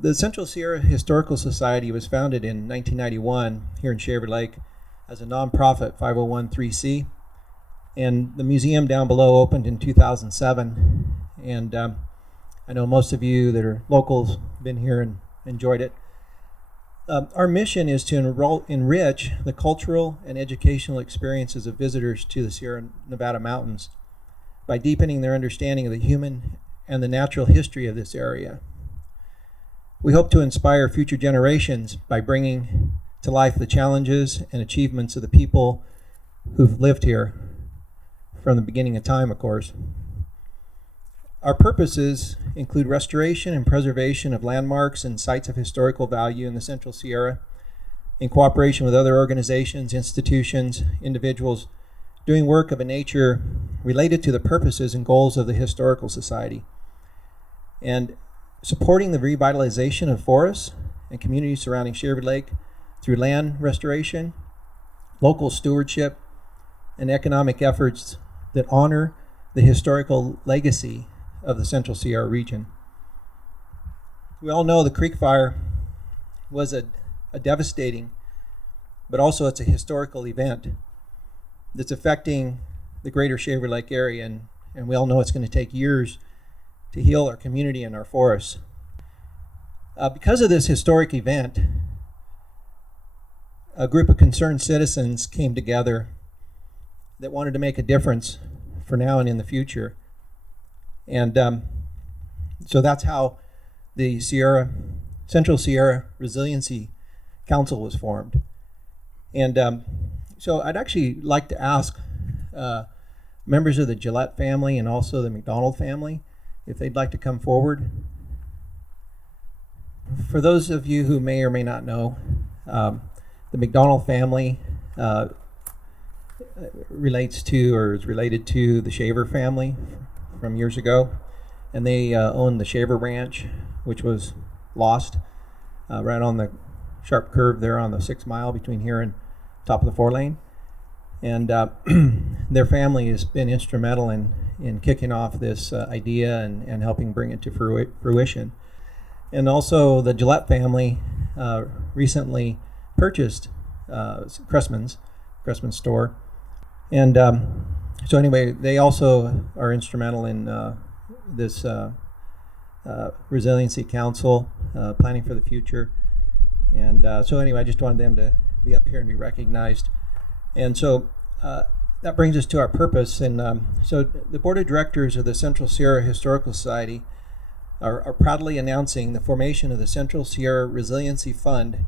The Central Sierra Historical Society was founded in 1991 here in Shaver Lake as a nonprofit 501(c), and the museum down below opened in 2007. And I know most of you that are locals have been here and enjoyed it. Our mission is to enrich the cultural and educational experiences of visitors to the Sierra Nevada mountains by deepening their understanding of the human and the natural history of this area. We hope to inspire future generations by bringing to life the challenges and achievements of the people who've lived here from the beginning of time, of course. Our purposes include restoration and preservation of landmarks and sites of historical value in the Central Sierra, in cooperation with other organizations, institutions, individuals doing work of a nature related to the purposes and goals of the Historical Society, and supporting the revitalization of forests and communities surrounding Shaver Lake through land restoration, local stewardship, and economic efforts that honor the historical legacy of the Central Sierra region. We all know the Creek Fire was a devastating, but also it's a historical event that's affecting the greater Shaver Lake area, and we all know it's going to take years to heal our community and our forests. Because of this historic event, a group of concerned citizens came together that wanted to make a difference for now and in the future. And so that's how the Central Sierra Resiliency Council was formed. And so I'd actually like to ask members of the Gillette family and also the McDonald family if they'd like to come forward. For those of you who may or may not know, the McDonald family relates to or is related to the Shaver family from years ago, and they own the Shaver Ranch, which was lost right on the sharp curve there on the 6 mile between here and top of the 4-lane. And their family has been instrumental in kicking off this idea and helping bring it to fruition. And also the Gillette family recently purchased Cressman's store. And so anyway, they also are instrumental in this Resiliency Council, planning for the future. And so anyway, I just wanted them to be up here and be recognized. And so that brings us to our purpose. And so the Board of Directors of the Central Sierra Historical Society are proudly announcing the formation of the Central Sierra Resiliency Fund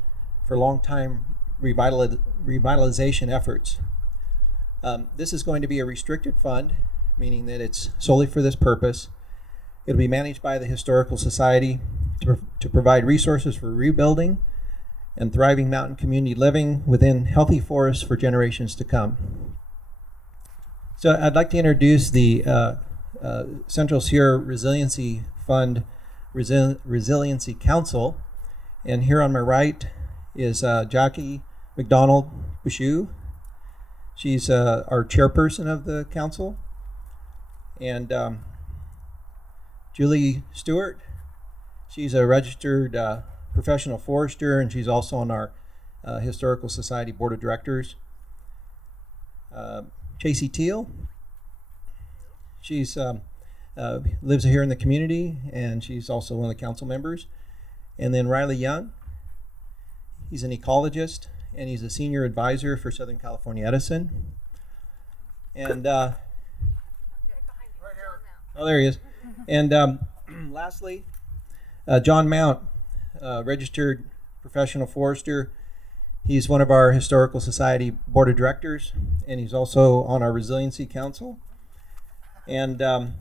for long-time revitalization efforts. This is going to be a restricted fund, meaning that it's solely for this purpose. It'll be managed by the Historical Society to provide resources for rebuilding and thriving mountain community living within healthy forests for generations to come. So I'd like to introduce the Central Sierra Resiliency Fund Resiliency Council. And here on my right is Jackie McDonald Bouchou. She's our chairperson of the council. And Julie Stewart, she's a registered professional forester, and she's also on our Historical Society Board of Directors. Chasey Teal, she's lives here in the community, and she's also one of the council members. And then Riley Young, he's an ecologist, and he's a senior advisor for Southern California Edison. And oh, there he is. And lastly, John Mount, registered professional forester. He's one of our Historical Society Board of Directors, and he's also on our Resiliency Council. And I'm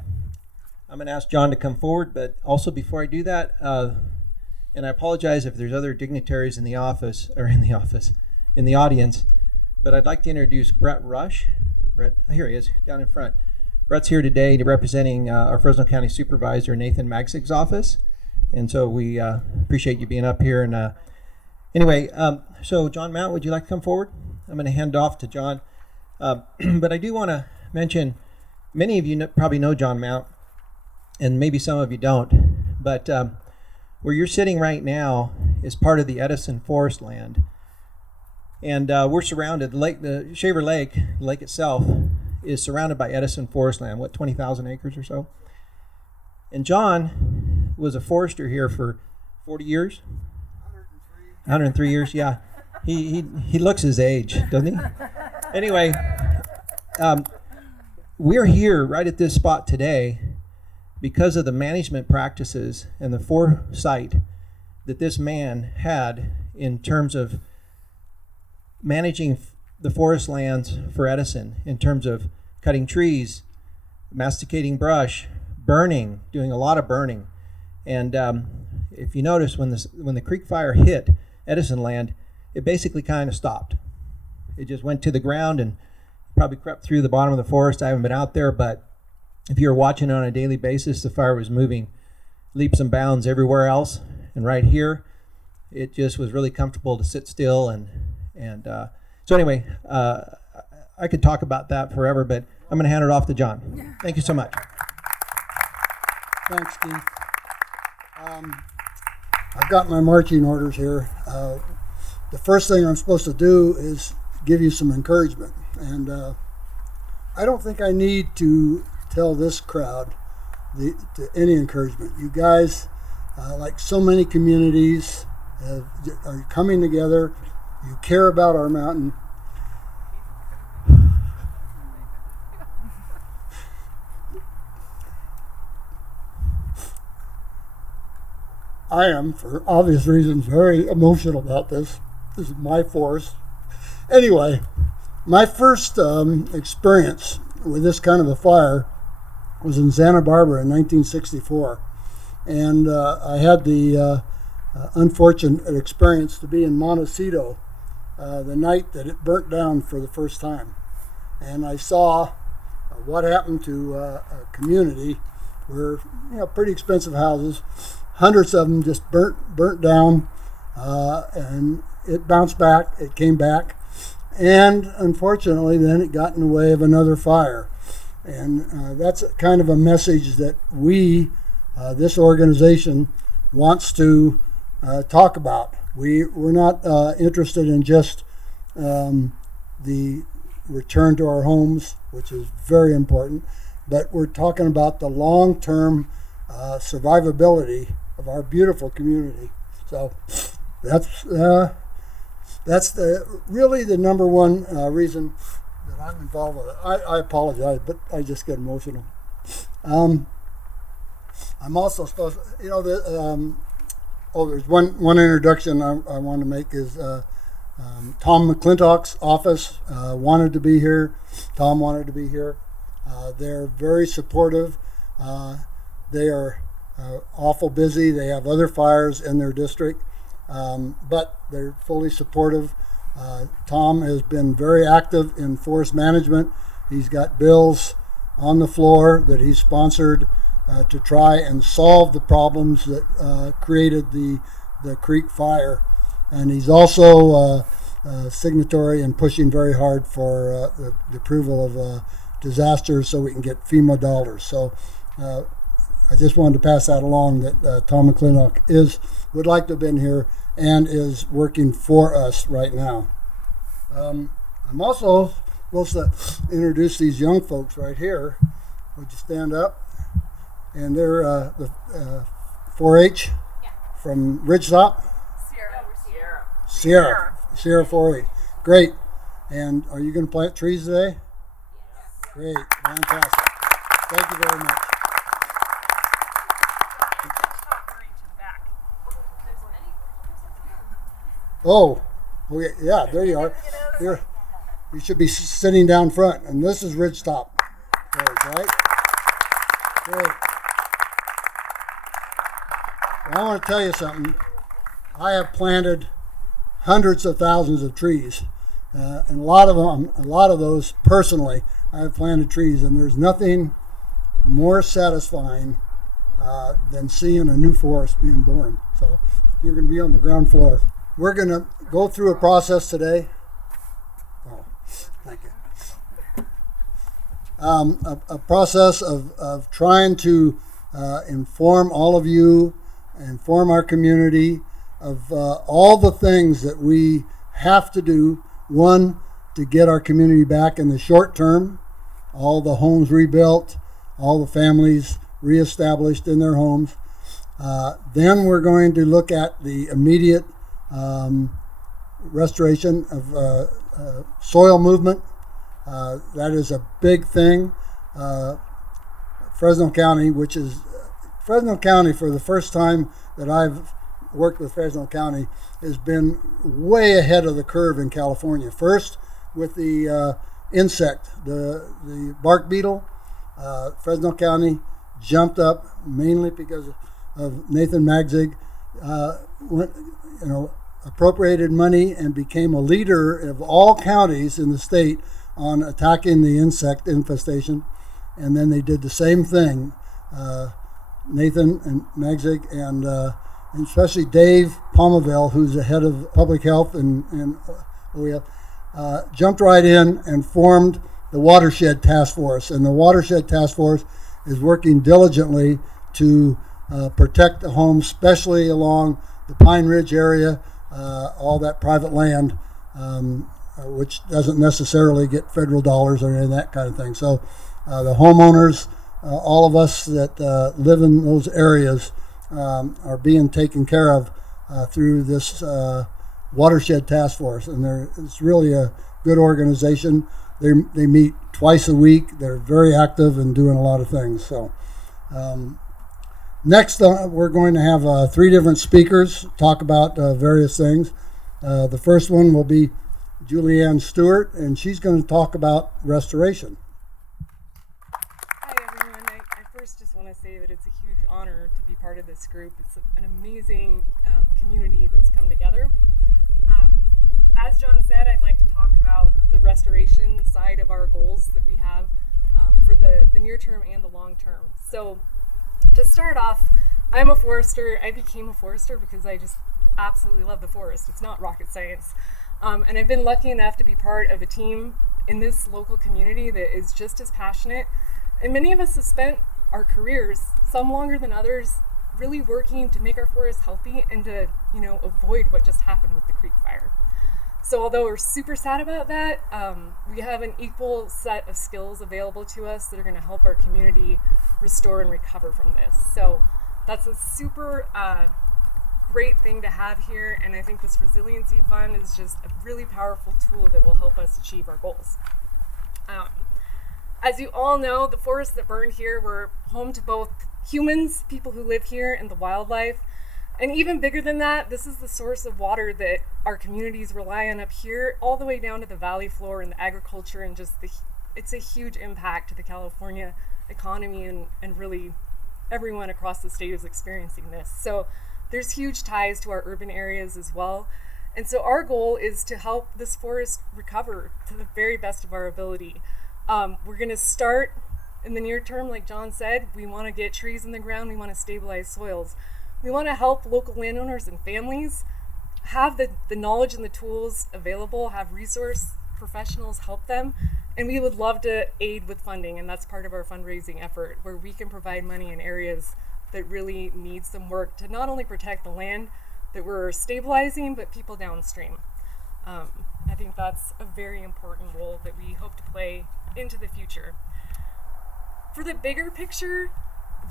going to ask John to come forward, but also before I do that, and I apologize if there's other dignitaries in the audience, but I'd like to introduce Brett Rush. Brett, here he is, down in front. Brett's here today representing our Fresno County Supervisor, Nathan Magsig's office. And so we appreciate you being up here. And anyway, so John Mount, would you like to come forward? I'm going to hand off to John. But I do want to mention, many of you probably know John Mount, and maybe some of you don't. But Where you're sitting right now is part of the Edison forest land. And we're surrounded, the Shaver Lake, the lake itself, is surrounded by Edison forest land, 20,000 acres or so. And John was a forester here for 40 years? 103 years, yeah. He looks his age, doesn't he? Anyway, we're here right at this spot today because of the management practices and the foresight that this man had in terms of managing the forest lands for Edison, in terms of cutting trees, masticating brush, burning, doing a lot of burning. And if you notice, when the creek fire hit Edison land, it basically kind of stopped. It just went to the ground and probably crept through the bottom of the forest. I haven't been out there, but if you were watching it on a daily basis, the fire was moving leaps and bounds everywhere else. And right here, it just was really comfortable to sit still. And so anyway, I could talk about that forever, but I'm going to hand it off to John. Thank you so much. Thanks, Keith. I've got my marching orders here. The first thing I'm supposed to do is give you some encouragement. And I don't think I need to tell this crowd any encouragement. You guys, like so many communities, are coming together. You care about our mountain. I am, for obvious reasons, very emotional about this. This is my forest. Anyway, my first experience with this kind of a fire was in Santa Barbara in 1964. And I had the unfortunate experience to be in Montecito the night that it burnt down for the first time. And I saw what happened to a community where, pretty expensive houses, hundreds of them just burnt down, and it bounced back, it came back, and unfortunately then it got in the way of another fire. And that's kind of a message that we, this organization, wants to talk about. We're not interested in just the return to our homes, which is very important, but we're talking about the long-term survivability of our beautiful community. So that's really the number one reason that I'm involved with it. I apologize, but I just get emotional. I'm also supposed to, there's one introduction I want to make is Tom McClintock's office wanted to be here. Tom wanted to be here. They're very supportive. They are awful busy. They have other fires in their district, but they're fully supportive. Tom has been very active in forest management. He's got bills on the floor that he's sponsored to try and solve the problems that created the creek fire. And he's also signatory and pushing very hard for the approval of disasters so we can get FEMA dollars. So I just wanted to pass that along that Tom McClintock would like to have been here and is working for us right now. I'm also supposed to introduce these young folks right here. Would you stand up? And they're the 4-H from Ridgetop? Sierra 4-H. Great. And are you going to plant trees today? Yes. Great. Fantastic. Thank you very much. Oh, okay, yeah, there you are. Here, you should be sitting down front, and this is Ridgetop, right? Great. Well, I want to tell you something. I have planted hundreds of thousands of trees, and a lot of those personally, I have planted trees, and there's nothing more satisfying than seeing a new forest being born. So you're going to be on the ground floor. We're going to go through a process today. Oh, thank you. A process of trying to inform all of you inform our community of all the things that we have to do. One, to get our community back in the short term, all the homes rebuilt, all the families reestablished in their homes. Then we're going to look at the immediate restoration of soil movement. That is a big thing. Fresno County, Fresno County, for the first time that I've worked with Fresno County, has been way ahead of the curve in California. First, with the insect, the bark beetle, Fresno County jumped up mainly because of Nathan Magzig, appropriated money and became a leader of all counties in the state on attacking the insect infestation. And then they did the same thing, Nathan and Magzig, and especially Dave Palmaville, who's the head of public health in OEF, jumped right in and formed the Watershed Task Force. And the Watershed Task Force is working diligently to protect the homes, especially along the Pine Ridge area, all that private land, which doesn't necessarily get federal dollars or any of that kind of thing. So the homeowners, all of us that live in those areas, are being taken care of through this Watershed Task Force. And it's really a good organization. They meet twice a week. They're very active and doing a lot of things. So next, we're going to have 3 different speakers talk about various things. The first one will be Julianne Stewart, and she's going to talk about restoration. Hi everyone. I first just want to say that it's a huge honor to be part of this group. It's an amazing community that's come together. As John said, I'd like to talk about the restoration side of our goals that we have for the near term and the long term. So to start off, I'm a forester. I became a forester because I just absolutely love the forest. It's not rocket science. And I've been lucky enough to be part of a team in this local community that is just as passionate. And many of us have spent our careers, some longer than others, really working to make our forests healthy and to, avoid what just happened with the creek fire. So although we're super sad about that, we have an equal set of skills available to us that are going to help our community restore and recover from this. So that's a super great thing to have here, and I think this Resiliency Fund is just a really powerful tool that will help us achieve our goals. As you all know, the forests that burned here were home to both humans, people who live here, and the wildlife. And even bigger than that, this is the source of water that our communities rely on up here, all the way down to the valley floor and the agriculture, and just it's a huge impact to the California economy, and really everyone across the state is experiencing this. So there's huge ties to our urban areas as well. And so our goal is to help this forest recover to the very best of our ability. We're going to start in the near term, like John said. We want to get trees in the ground. We want to stabilize soils. We want to help local landowners and families have the knowledge and the tools available, have resource professionals help them. And we would love to aid with funding, and that's part of our fundraising effort, where we can provide money in areas that really need some work to not only protect the land that we're stabilizing, but people downstream. I think that's a very important role that we hope to play into the future. For the bigger picture,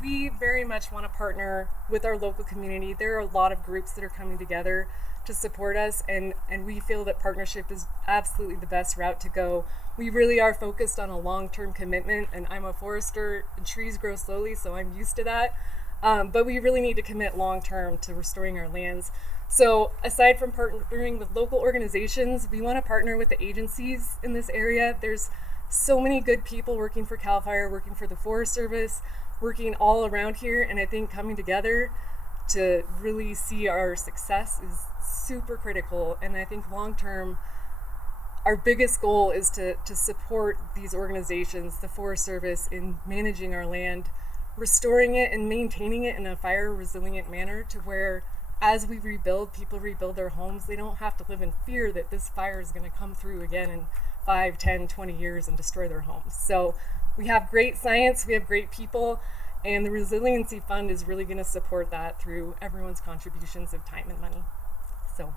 we very much want to partner with our local community. There are a lot of groups that are coming together to support us, and we feel that partnership is absolutely the best route to go. We really are focused on a long-term commitment, and I'm a forester, and trees grow slowly, so I'm used to that. But we really need to commit long-term to restoring our lands. So aside from partnering with local organizations, we want to partner with the agencies in this area. There's so many good people working for CAL FIRE, working for the Forest Service, working all around here, and I think coming together to really see our success is super critical. And I think long-term, our biggest goal is to support these organizations, the Forest Service, in managing our land, restoring it and maintaining it in a fire resilient manner, to where as we rebuild, people rebuild their homes, they don't have to live in fear that this fire is going to come through again in 5, 10, 20 years and destroy their homes. So we have great science, we have great people, And the Resiliency Fund is really going to support that through everyone's contributions of time and money. So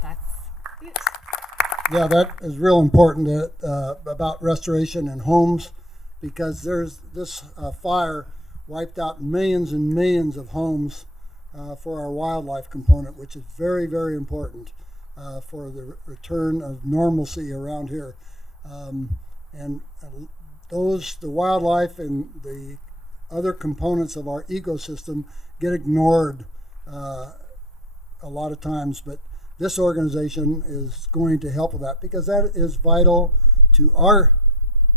that's it. Yeah, that is real important about restoration and homes, because there's this fire wiped out millions and millions of homes for our wildlife component, which is very, very important for the return of normalcy around here. And the wildlife and the other components of our ecosystem get ignored a lot of times, but this organization is going to help with that, because that is vital to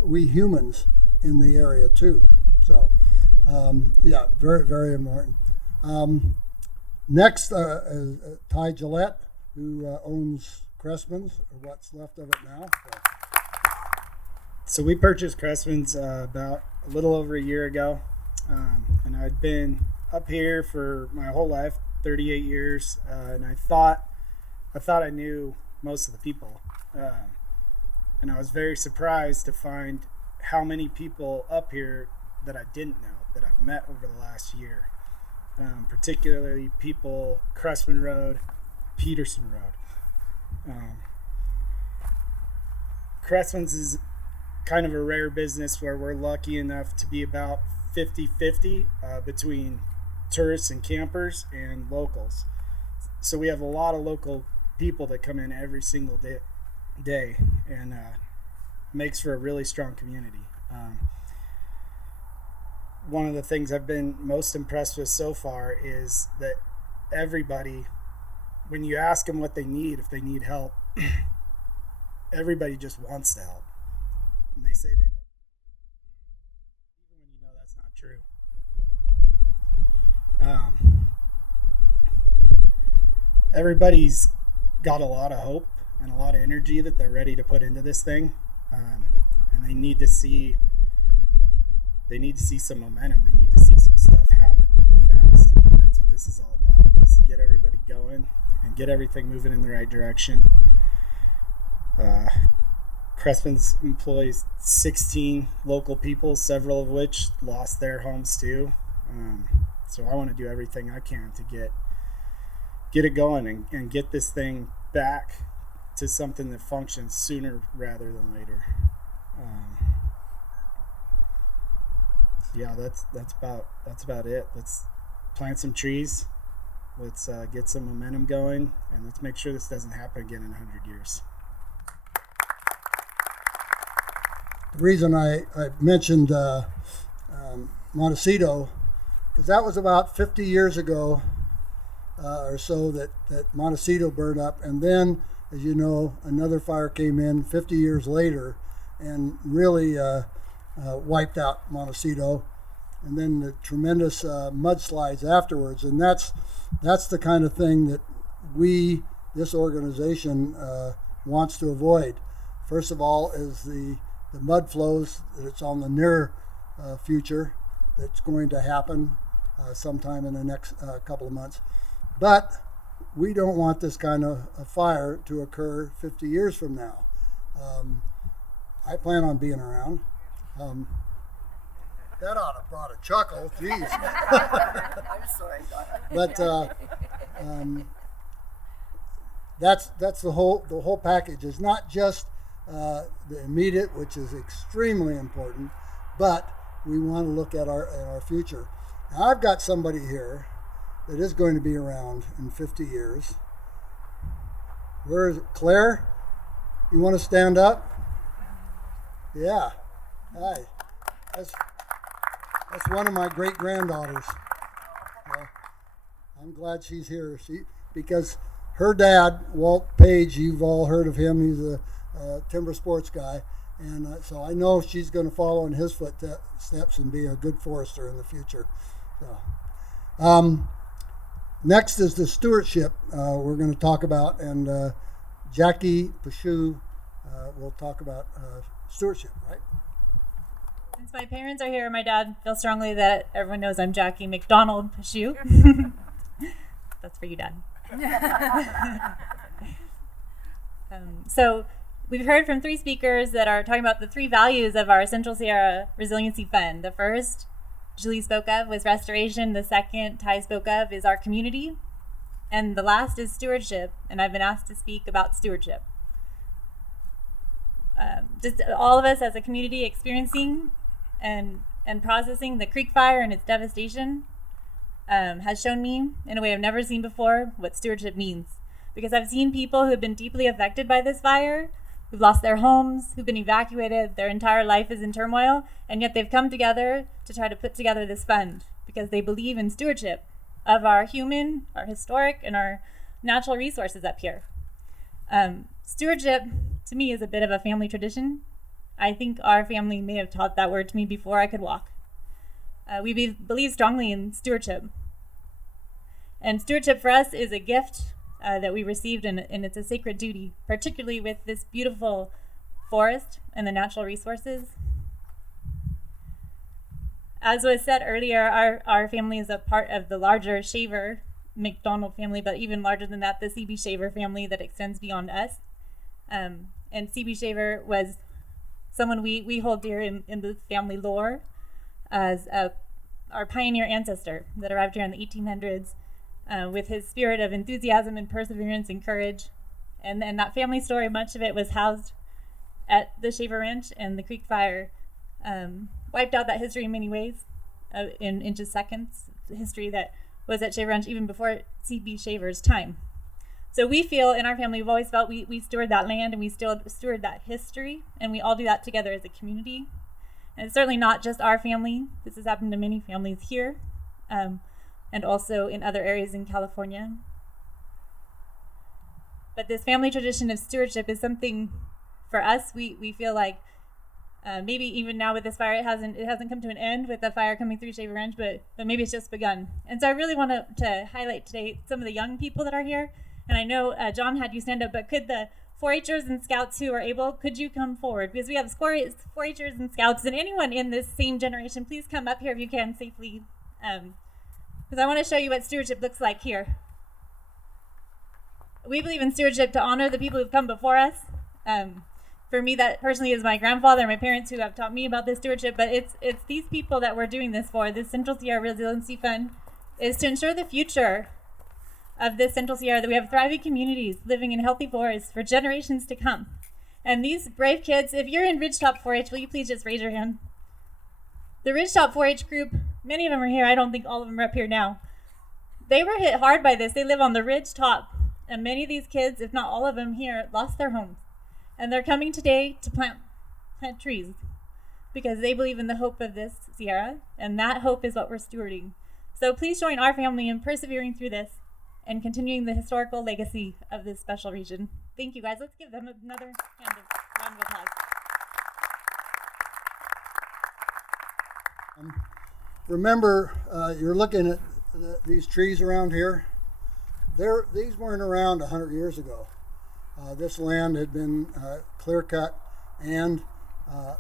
we humans in the area too. So, yeah, very, very important. Next is Ty Gillette, who owns Cressman's, or what's left of it now. So we purchased Cressman's about a little over a year ago, and I'd been up here for my whole life, 38 years, and I thought I knew most of the people, and I was very surprised to find how many people up here that I didn't know, that I've met over the last year, particularly people Cressman Road, Peterson Road. Cressman's is kind of a rare business where we're lucky enough to be about 50-50 between tourists and campers and locals. So we have a lot of local people that come in every single day, and makes for a really strong community. One of the things I've been most impressed with so far is that everybody, when you ask them what they need, if they need help, everybody just wants to help. And they say they don't, even when you know that's not true. Everybody's got a lot of hope and a lot of energy that they're ready to put into this thing, and they need to see some momentum. They need to see some stuff happen fast, and that's what this is all about, is to get everybody going and get everything moving in the right direction. Cressman's employs 16 local people, several of which lost their homes too. So I want to do everything I can to get it going and get this thing back to something that functions sooner rather than later. Yeah, that's about it. Let's plant some trees. Let's get some momentum going, and let's make sure this doesn't happen again in 100 years. The reason I mentioned Montecito, because that was about 50 years ago or so that Montecito burned up, and then, as you know, another fire came in 50 years later and really wiped out Montecito, and then the tremendous mudslides afterwards. And that's the kind of thing that this organization wants to avoid. First of all is the mud flows that's on the near future that's going to happen sometime in the next couple of months. But we don't want this kind of a fire to occur 50 years from now. I plan on being around. That ought to have brought a chuckle, geez. I'm sorry. But that's the whole package. It's not just the immediate, which is extremely important, but we want to look at our future. Now, I've got somebody here that is going to be around in 50 years. Where is it? Claire? You want to stand up? Yeah. Hi. That's one of my great-granddaughters. I'm glad she's here. Because her dad, Walt Page, you've all heard of him. He's a timber sports guy. And so I know she's going to follow in his footsteps and be a good forester in the future. So, next is the stewardship we're going to talk about, and Jackie Pashu will talk about stewardship, right? Since my parents are here, my dad feels strongly that everyone knows I'm Jackie McDonald Pashu. That's for you, Dad. So We've heard from 3 speakers that are talking about the 3 values of our Central Sierra Resiliency Fund. The first, Julie spoke of, was restoration. The second, Ty spoke of, is our community. And the last is stewardship. And I've been asked to speak about stewardship. Just all of us as a community experiencing and processing the creek fire and its devastation has shown me, in a way I've never seen before, what stewardship means. Because I've seen people who have been deeply affected by this fire, who've lost their homes, who've been evacuated, their entire life is in turmoil, and yet they've come together to try to put together this fund because they believe in stewardship of our human, our historic, and our natural resources up here. Stewardship, to me, is a bit of a family tradition. I think our family may have taught that word to me before I could walk. We believe strongly in stewardship. And stewardship for us is a gift that we received, and it's a sacred duty, particularly with this beautiful forest and the natural resources. As was said earlier, our family is a part of the larger Shaver McDonald family, but even larger than that, the C.B. Shaver family that extends beyond us. And C.B. Shaver was someone we hold dear in the family lore as our pioneer ancestor that arrived here in the 1800s with his spirit of enthusiasm and perseverance and courage. And that family story, much of it was housed at the Shaver Ranch, and the Creek Fire wiped out that history in many ways in just seconds. The history that was at Shaver Ranch even before C.B. Shaver's time. So we feel, in our family, we've always felt we steward that land and we still steward that history, and we all do that together as a community. And it's certainly not just our family. This has happened to many families here, and also in other areas in California. But this family tradition of stewardship is something, for us, we feel like maybe even now with this fire, it hasn't come to an end with the fire coming through Shaver Ranch, but maybe it's just begun. And so I really want to highlight today some of the young people that are here. And I know John had you stand up, but could the 4-Hers and Scouts who are able, could you come forward? Because we have 4-Hers and Scouts, and anyone in this same generation, please come up here if you can safely. Because I want to show you what stewardship looks like here. We believe in stewardship to honor the people who've come before us. For me, that personally is my grandfather and my parents who have taught me about this stewardship, but it's these people that we're doing this for. This Central Sierra Resiliency Fund is to ensure the future of this Central Sierra, that we have thriving communities living in healthy forests for generations to come. And these brave kids, if you're in Ridgetop 4-H, will you please just raise your hand? The Ridgetop 4-H group, many of them are here. I don't think all of them are up here now. They were hit hard by this. They live on the ridge top, and many of these kids, if not all of them here, lost their homes. And they're coming today to plant trees because they believe in the hope of this Sierra, and that hope is what we're stewarding. So please join our family in persevering through this and continuing the historical legacy of this special region. Thank you, guys. Let's give them another round of applause. Remember, you're looking at these trees around here. These weren't around 100 years ago. This land had been clear cut, and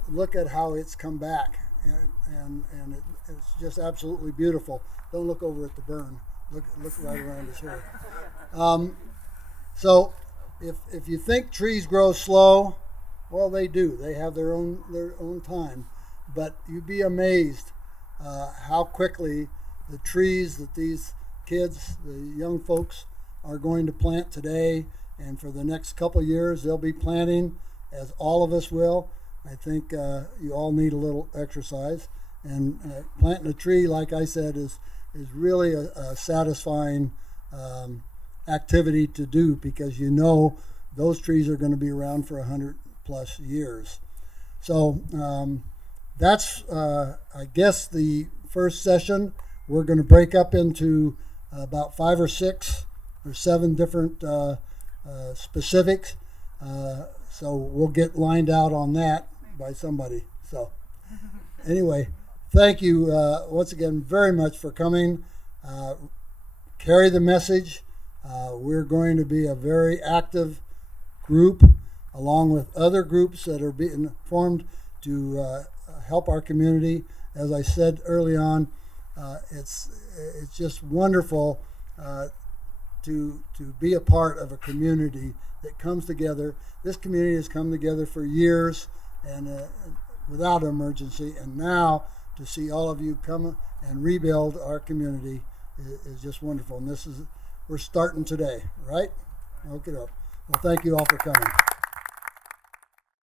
look at how it's come back, and it's just absolutely beautiful. Don't look over at the burn. Look right around us here. So if you think trees grow slow, well, they do. They have their own time. But you'd be amazed how quickly the trees that these kids, the young folks, are going to plant today, and for the next couple years they'll be planting, as all of us will. I think you all need a little exercise, and planting a tree, like I said, is really a satisfying activity to do, because you know those trees are going to be around for 100+ years. So that's I guess the first session. We're going to break up into about 5 or 6 or 7 different specifics. So we'll get lined out on that by somebody. So anyway, thank you once again very much for coming. Carry the message. We're going to be a very active group, along with other groups that are being formed to help our community. As I said early on, it's just wonderful to be a part of a community that comes together. This community has come together for years and without emergency, and now to see all of you come and rebuild our community is just wonderful. And we're starting today, right? Okay. Well, thank you all for coming.